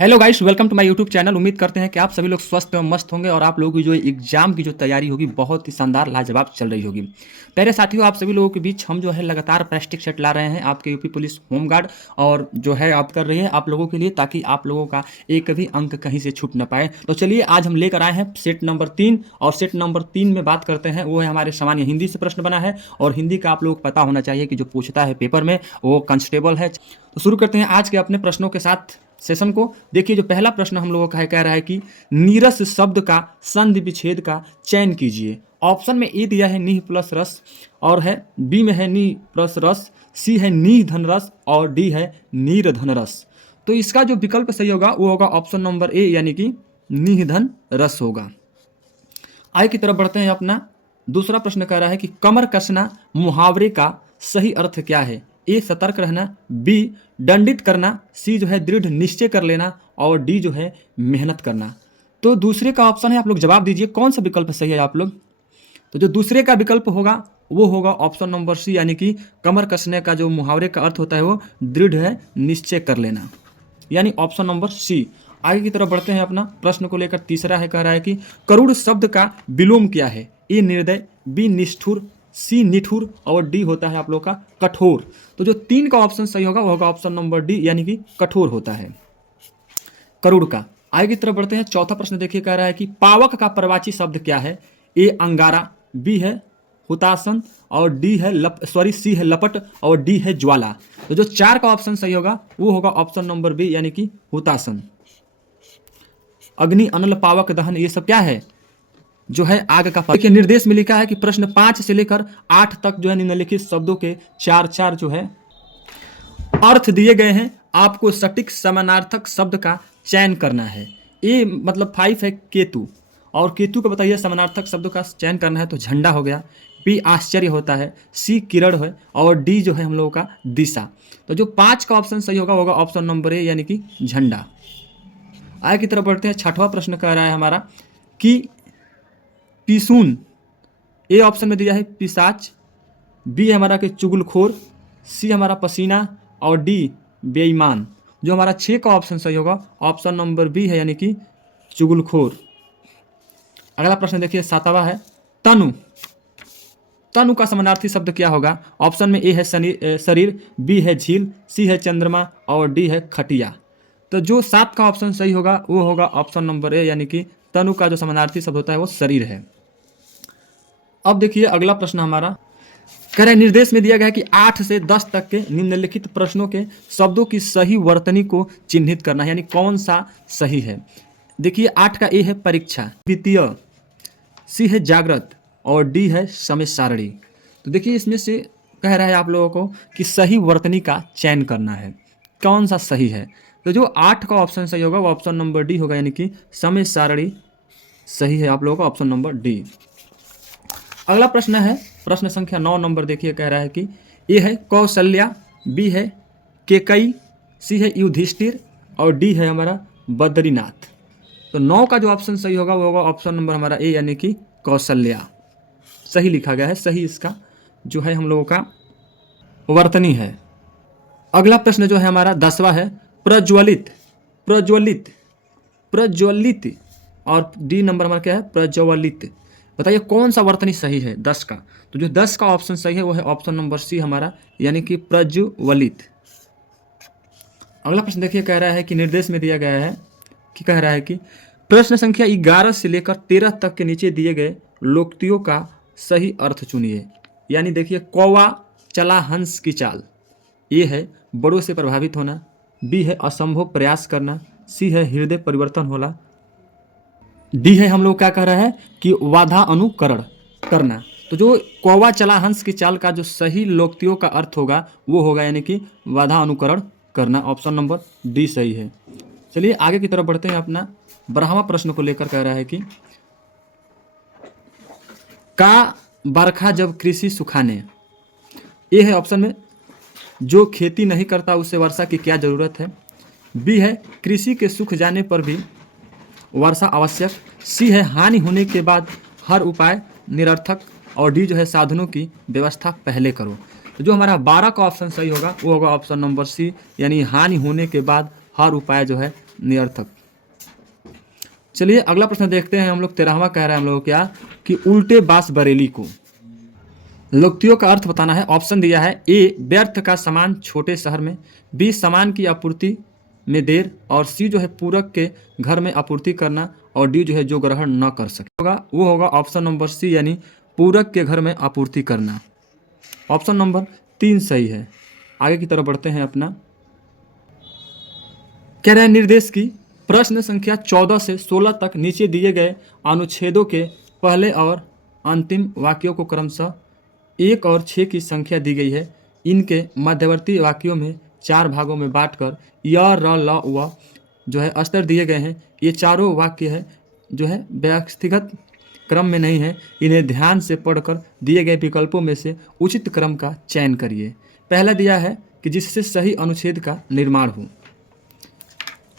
Hello guys, welcome to my YouTube channel. उम्मीद करते हैं कि आप सभी लोग स्वस्थ एवं मस्त होंगे और आप लोगों की जो एग्जाम की जो तैयारी होगी बहुत ही शानदार लाजवाब चल रही होगी। प्यारे साथियों, आप सभी लोगों के बीच हम जो है लगातार प्रैक्टिस सेट ला रहे हैं आपके यूपी पुलिस होमगार्ड और जो है आप कर रही है आप लोगों के लिए, ताकि आप लोगों का एक भी अंक कहीं से छूट ना पाए। तो चलिए आज हम लेकर आए हैं सेट नंबर 3 और सेट नंबर 3 में बात करते हैं वो है हमारे सामान्य हिंदी से प्रश्न बना है और हिंदी का आप लोगों को पता होना चाहिए कि जो पूछता है पेपर में वो कांस्टेबल है। तो शुरू करते हैं आज के अपने प्रश्नों के साथ सेशन को। देखिए जो पहला प्रश्न हम लोगों का है, कह रहा है कि नीरस शब्द का संधि विच्छेद का चयन कीजिए। ऑप्शन में ए दिया है नीह प्लस रस, और है बी में है नी प्लस रस, सी है नी धन रस और डी है नीर धन रस। तो इसका जो विकल्प सही होगा वो होगा ऑप्शन नंबर ए, यानी कि नीह धन रस होगा। आगे की तरफ बढ़ते हैं। अपना दूसरा प्रश्न कह रहा है कि कमर कसना मुहावरे का सही अर्थ क्या है। ए सतर्क रहना, बी दंडित करना, सी जो है दृढ़ निश्चय कर लेना और डी जो है मेहनत करना। तो दूसरे का ऑप्शन है, आप लोग जवाब दीजिए कौन सा विकल्प सही है आप लोग। तो जो दूसरे का विकल्प होगा वो होगा ऑप्शन नंबर सी, यानी कि कमर कसने का जो मुहावरे का अर्थ होता है वो दृढ़ है निश्चय कर लेना, यानी ऑप्शन नंबर सी। आगे की तरफ बढ़ते हैं। अपना प्रश्न को लेकर तीसरा है, कह रहा है कि करुण शब्द का विलोम क्या है। ए निर्दय, बी निष्ठुर, सी निठुर और डी होता है आप लोग का कठोर। तो जो 3 का ऑप्शन सही होगा वो होगा ऑप्शन नंबर डी, यानी कि कठोर होता है करुण का। आगे की तरफ बढ़ते हैं। चौथा प्रश्न देखिए, कह रहा है कि पावक का प्रवाची शब्द क्या है। ए अंगारा, बी है हुतासन और डी है सी है लपट और डी है ज्वाला। तो जो 4 का ऑप्शन सही होगा वो होगा ऑप्शन नंबर बी, यानी कि हुतासन। अग्नि, अनल, पावक, दहन, ये सब क्या है, जो है आग का। देखिए निर्देश में लिखा है कि प्रश्न 5 से लेकर 8 तक जो है निम्नलिखित शब्दों के 4 जो है अर्थ दिए गए हैं। आपको सटीक समानार्थक शब्द का चयन करना है। ए मतलब 5 है केतु, और केतु को बताइए समानार्थक शब्द का चयन करना है तो झंडा हो गया। बी आश्चर्य होता है, सी किरण है और डी जो है हम लोगों का दिशा। तो जो 5 का ऑप्शन सही होगा होगा ऑप्शन नंबर ए, यानी कि झंडा। आगे की तरफ बढ़ते हैं। 6वां प्रश्न कह रहा है हमारा कि पिसून, ए ऑप्शन में दिया है पिशाच, बी है हमारा कि चुगलखोर, सी हमारा पसीना और डी बेईमान। जो हमारा 6 का ऑप्शन सही होगा ऑप्शन नंबर बी है, यानी कि चुगलखोर। अगला प्रश्न देखिए 7वां है तनु। तनु का समानार्थी शब्द क्या होगा। ऑप्शन में ए है शरीर, बी है झील, सी है चंद्रमा और डी है खटिया। तो जो 7 का ऑप्शन सही होगा वो होगा ऑप्शन नंबर ए, यानी कि तनु का जो समानार्थी शब्द होता है वो शरीर है। अब देखिए अगला प्रश्न हमारा कह रहा है, निर्देश में दिया गया है कि 8 से 10 तक के निम्नलिखित प्रश्नों के शब्दों की सही वर्तनी को चिन्हित करना है, यानी कौन सा सही है। देखिए 8 का ए है परीक्षा, द्वितीय, सी है जागृत और डी है समय सारणी। तो देखिए इसमें से कह रहा है आप लोगों को कि सही वर्तनी का चयन करना है, कौन सा सही है। तो जो 8 का ऑप्शन सही होगा वो ऑप्शन नंबर डी होगा, यानी कि समय सारणी सही है आप लोगों का ऑप्शन नंबर डी। अगला प्रश्न है प्रश्न संख्या 9 नंबर। देखिए कह रहा है कि ए है कौशल्या, बी है केकई, सी है युधिष्ठिर और डी है हमारा बद्रीनाथ। तो 9 का जो ऑप्शन सही होगा वो होगा ऑप्शन नंबर हमारा ए, यानी कि कौशल्या सही लिखा गया है। सही इसका जो है हम लोगों का वर्तनी है। अगला प्रश्न जो है हमारा 10वां है प्रज्वलित। प्रज्वलित प्रज्वलित और डी नंबर हमारा क्या है प्रज्वलित। बताइए कौन सा वर्तनी सही है 10 का। तो जो 10 का ऑप्शन सही है वो है ऑप्शन नंबर सी हमारा, यानी कि प्रज्वलित। अगला प्रश्न देखिए कह रहा है कि निर्देश में दिया गया है कि कह रहा है कि प्रश्न संख्या 11 से लेकर 13 तक के नीचे दिए गए लोकोक्तियों का सही अर्थ चुनिए। यानी देखिए कौवा चला हंस की चाल, ये है बड़ों से प्रभावित होना, बी है असंभव प्रयास करना, सी है हृदय परिवर्तन होना, डी है हम लोग क्या कह रहे हैं कि वाधा अनुकरण करना। तो जो कौवा चला हंस की चाल का जो सही लोकोक्तियों का अर्थ होगा वो होगा, यानी कि वाधा अनुकरण करना। ऑप्शन नंबर डी सही है। चलिए आगे की तरफ बढ़ते हैं। अपना 12वां प्रश्न को लेकर कह रहा है कि का बरखा जब कृषि सुखाने। ए है ऑप्शन में जो खेती नहीं करता उसे वर्षा की क्या जरूरत है, बी है कृषि के सूख जाने पर भी वर्षा आवश्यक, सी है हानि होने के बाद हर उपाय निरर्थक और डी जो है साधनों की व्यवस्था पहले करो। तो जो हमारा 12 का ऑप्शन सही होगा वो होगा ऑप्शन नंबर सी, यानी हानि होने के बाद हर उपाय जो है निरर्थक। चलिए अगला प्रश्न देखते हैं हम लोग। 13वां कह रहा है हम लोग क्या कि उल्टे बास बरेली को लोकोक्तियों का अर्थ बताना है। ऑप्शन दिया है ए व्यर्थ का सामान छोटे शहर में, बी सामान की आपूर्ति में देर, और सी जो है पूरक के घर में आपूर्ति करना, और डी जो है जो ग्रहण न कर सके होगा वो होगा ऑप्शन नंबर सी यानी पूरक के घर में आपूर्ति करना। ऑप्शन नंबर 3 सही है। आगे की तरफ बढ़ते हैं अपना। कह रहे हैं निर्देश की प्रश्न संख्या 14 से 16 तक नीचे दिए गए अनुच्छेदों के पहले और अंतिम वाक्यों को क्रमशः 1 और 6 की संख्या दी गई है। इनके मध्यवर्ती वाक्यों में 4 भागों में बांटकर य र ल व जो है स्तर दिए गए हैं। ये चारों वाक्य है जो है व्यक्तिगत क्रम में नहीं है। इन्हें ध्यान से पढ़कर दिए गए विकल्पों में से उचित क्रम का चयन करिए। पहला दिया है कि जिससे सही अनुच्छेद का निर्माण हो।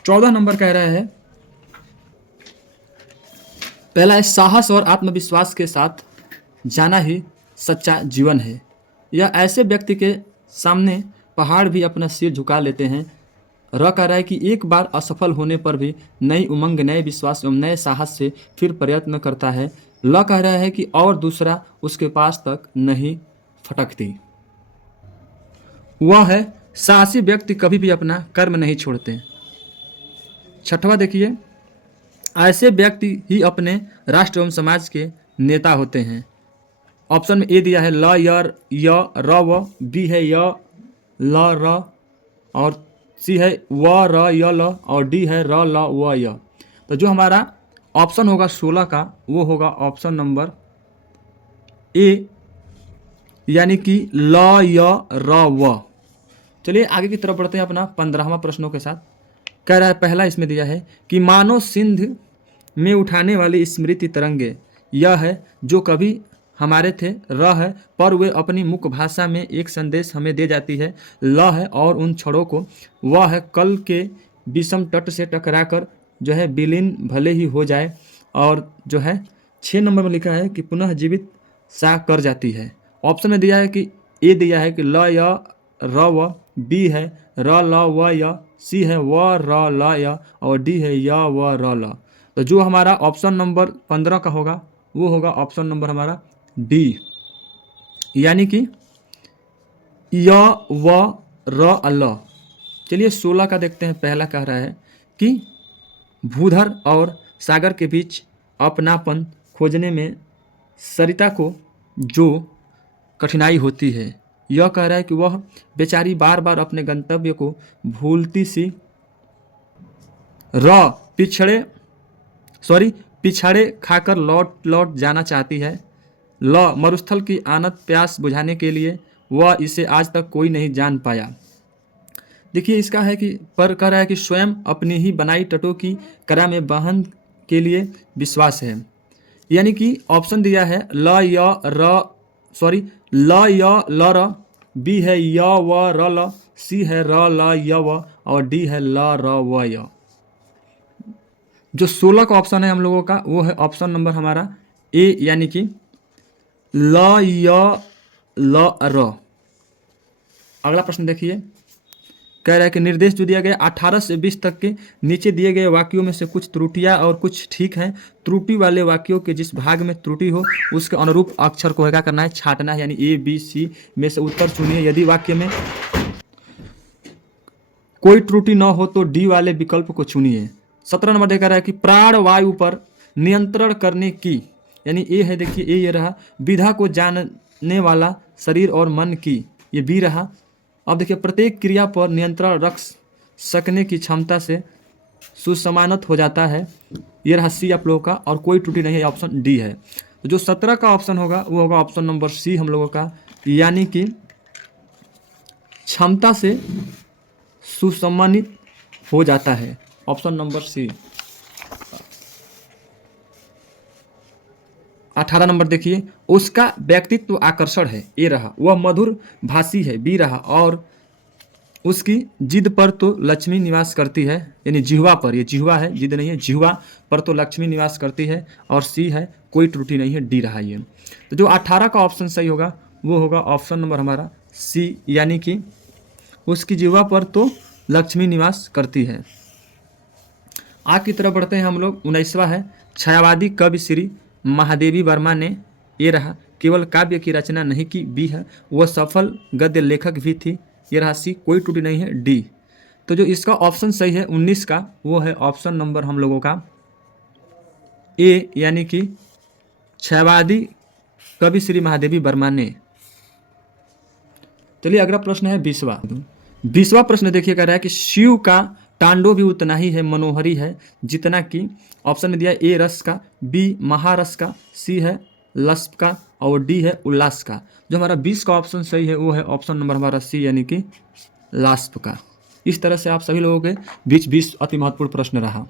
14 नंबर कह रहा है, पहला है साहस और आत्मविश्वास के साथ जाना ही सच्चा जीवन है। यह ऐसे व्यक्ति के सामने पहाड़ भी अपना सिर झुका लेते हैं। र कह रहा है कि एक बार असफल होने पर भी नई उमंग, नए विश्वास एवं नए साहस से फिर प्रयत्न करता है। ल कह रहा है कि और दूसरा उसके पास तक नहीं फटकती। वह है साहसी व्यक्ति कभी भी अपना कर्म नहीं छोड़ते। 6वां देखिए, ऐसे व्यक्ति ही अपने राष्ट्र एवं समाज के नेता होते हैं। ऑप्शन में ए दिया है ल य र व, बी है य ल र, और सी है व र य ल, और डी है र ल व य। तो जो हमारा ऑप्शन होगा 16 का वो होगा ऑप्शन नंबर ए यानी कि ल य र व। चलिए आगे की तरफ बढ़ते हैं अपना 15वां प्रश्नों के साथ। कह रहा है पहला इसमें दिया है कि मानो सिंध में उठाने वाली स्मृति तरंगे यह है जो कभी हमारे थे। र है पर वे अपनी मुख्य भाषा में एक संदेश हमें दे जाती है। ल है और उन क्षणों को। वह है कल के विषम तट से टकराकर जो है विलीन भले ही हो जाए, और जो है 6 नंबर में लिखा है कि पुनः जीवित सा कर जाती है। ऑप्शन में दिया है कि ए दिया है कि ल य र व, बी है र ल व य, सी है व र ल य, और डी है य व र ल। तो जो हमारा ऑप्शन नंबर 15 का होगा वो होगा ऑप्शन नंबर हमारा डी यानी कि य व र ल। चलिए 16 का देखते हैं। पहला कह रहा है कि भूधर और सागर के बीच अपनापन खोजने में सरिता को जो कठिनाई होती है। यह कह रहा है कि वह बेचारी बार बार अपने गंतव्य को भूलती सी पिछड़े खाकर लौट जाना चाहती है। ल मरुस्थल की आनत प्यास बुझाने के लिए वह इसे आज तक कोई नहीं जान पाया। देखिए इसका है कि पर कह रहा है कि स्वयं अपनी ही बनाई तटों की करा में बहन के लिए विश्वास है। यानी कि ऑप्शन दिया है ल य ल र, बी है य व र ल, सी है र ल य व, और डी है ल र व य। जो 16 का ऑप्शन है हम लोगों का वो है ऑप्शन नंबर हमारा ए यानी कि ल य ल र। अगला प्रश्न देखिए। कह रहा है कि निर्देश जो दिया गया 18 से 20 तक के नीचे दिए गए वाक्यों में से कुछ त्रुटियां और कुछ ठीक हैं। त्रुटि वाले वाक्यों के जिस भाग में त्रुटि हो उसके अनुरूप अक्षर को क्या करना है, छांटना है। यानी ए बी सी में से उत्तर चुनिए। यदि वाक्य में कोई त्रुटि न हो तो डी वाले विकल्प को चुनिए। 17 नंबर देखा रहा है कि प्राण वायु पर नियंत्रण करने की, यानी ए है, देखिए ए ये रहा, विधा को जानने वाला शरीर और मन की, ये बी रहा। अब देखिए प्रत्येक क्रिया पर नियंत्रण रख सकने की क्षमता से सुसमानत हो जाता है, ये रहा सी आप लोगों का, और कोई त्रुटि नहीं है, ऑप्शन डी है। तो जो 17 का ऑप्शन होगा वो होगा ऑप्शन नंबर सी हम लोगों का, यानी कि क्षमता से सुसम्मानित हो जाता है, ऑप्शन नंबर सी। 18 नंबर देखिए, उसका व्यक्तित्व आकर्षण है, ए रहा। वह मधुर भाषी है, बी रहा। और उसकी जिद पर तो लक्ष्मी निवास करती है, यानी जिह्वा पर, ये जिह्वा है, जिद नहीं है, जिह्वा पर तो लक्ष्मी निवास करती है। और सी है कोई त्रुटि नहीं है, डी रहा ये। तो जो 18 का ऑप्शन सही होगा वो होगा ऑप्शन नंबर हमारा सी, यानी कि उसकी जिह्वा पर तो लक्ष्मी निवास करती है। आगे की तरफ बढ़ते हैं हम लोग। 19वां है, छायावादी कवि श्री महादेवी वर्मा ने ये रहा केवल काव्य की रचना नहीं की। बी है, वह सफल गद्य लेखक भी थी। ये रहा सी, कोई त्रुटि नहीं है। डी, तो जो इसका ऑप्शन सही है 19 का, वो है ऑप्शन नंबर हम लोगों का ए, यानी कि छायावादी कवि श्री महादेवी वर्मा ने। चलिए अगला प्रश्न है 20वां। 20वां प्रश्न देखिए, कह रहा है कि शिव का तांडव भी उतना ही है मनोहरी है जितना कि, ऑप्शन में दिया ए रस का, बी महारस का, सी है लस्प का और डी है उल्लास का। जो हमारा 20 का ऑप्शन सही है वो है ऑप्शन नंबर हमारा सी, यानी कि लास्प का। इस तरह से आप सभी लोगों के बीच 20 अति महत्वपूर्ण प्रश्न रहा।